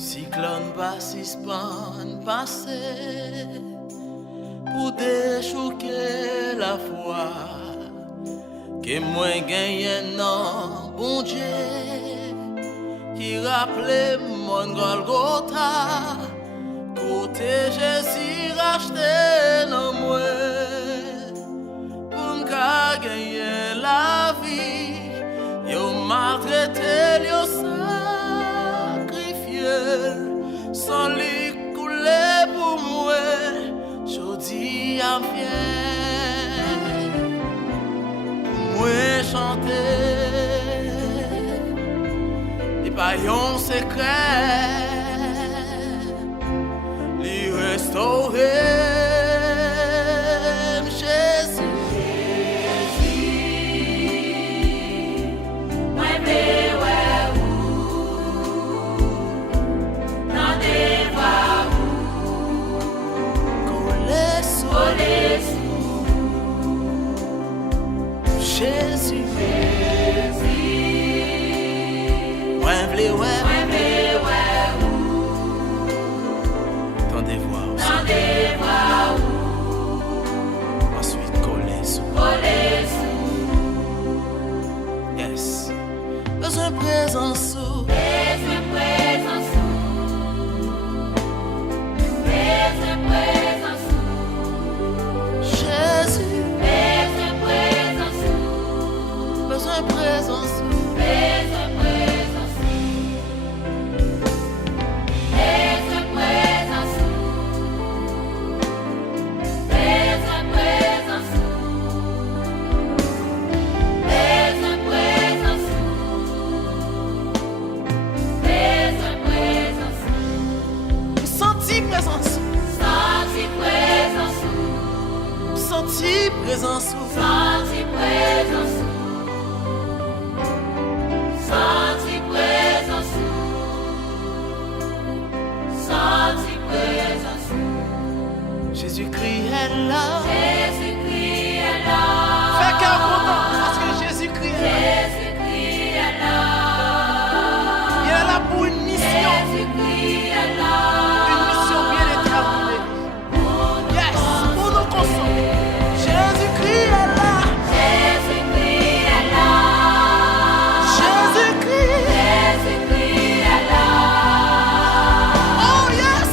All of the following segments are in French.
Cyclone pas suspend passé pour déchouquer la foi que moi gagne non bon Dieu qui rappelait mon Golgotha côté Jésus racheté non moi pour m'ka gagner la vie yo maltraité yo sans lui couler pour moi, je dis à bien, pour moi chanter, et pas un secret, lui restaurer. Jésus, moi v'lais t'en dévoir ensuite coller sous. Yes, besoin présence sous. Senti présence. Jésus-Christ est là. Fais cœur content parce que Jésus-Christ est là. Il est là pour une mission. Une mission bien déterminée. Yes, pour nous consoler. Jésus-Christ est là. Oh yes.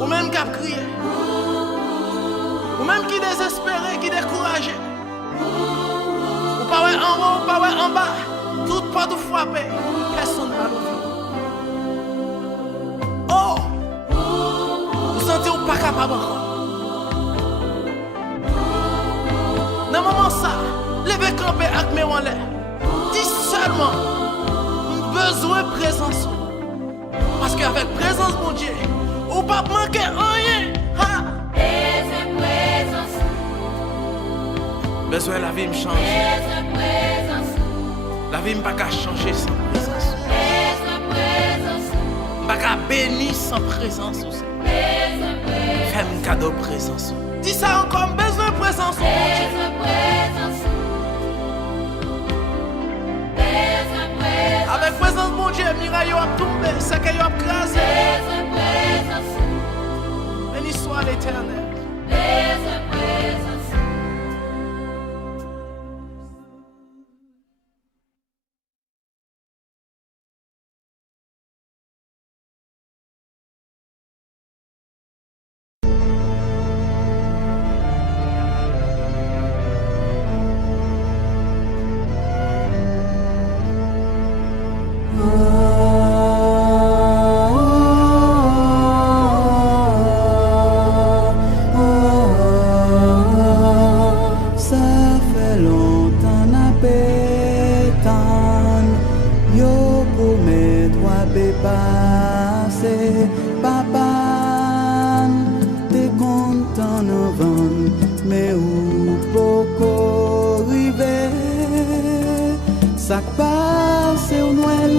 Ou même qui a crié, ou même qui désespéré, qui découragé, ou pas en haut, ou pas en bas, tout pas de frapper, personne ne va l'ouvrir. Oh, vous sentez ou pas capable encore. Dans le moment ça, levez camper avec mes en l'air. Dis seulement, besoin de présence. Parce qu'avec présence, mon Dieu, ou pas manquer rien. Besoin la vie me change. La vie me pas qu'à changer sans présence. Pas qu'à bénir sans présence aussi. Fais-moi cadeau présence. Dis ça encore, besoin de présence. Avec présence, mon Dieu, miraille a tombé, c'est qu'il a crasé. Béni soit l'Éternel. fait longtemps n'a pétan. Yo pour mes droits passé, papa, t'es content avant, mais où beaucoup arriver. Ça passe au Noël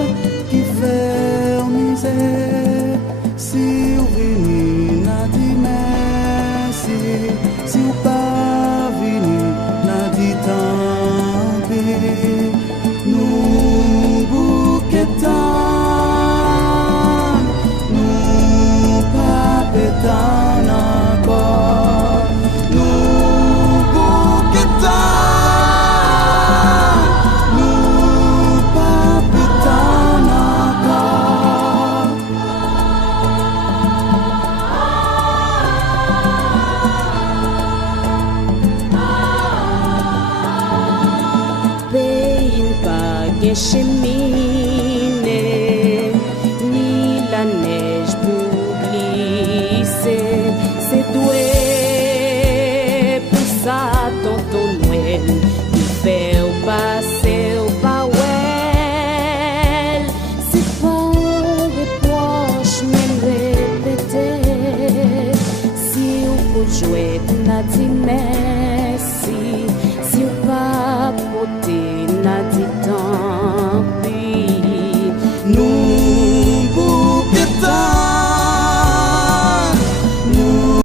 qui fait misère. Si vous venez, n'a dit merci. Si vous pas venez, n'a dit tant pis. Nous bouquetons, nous pas pétons encore. Nous bouquetons. Cheminée, ni la neige pour glisser, c'est doué pour ça, tonton Noël, qui fait au passé au bawel. C'est pas reproche, mais répéter. Si vous pouvez jouer, n'a dit merci. Si vous pas porter, n'a dit tant pis.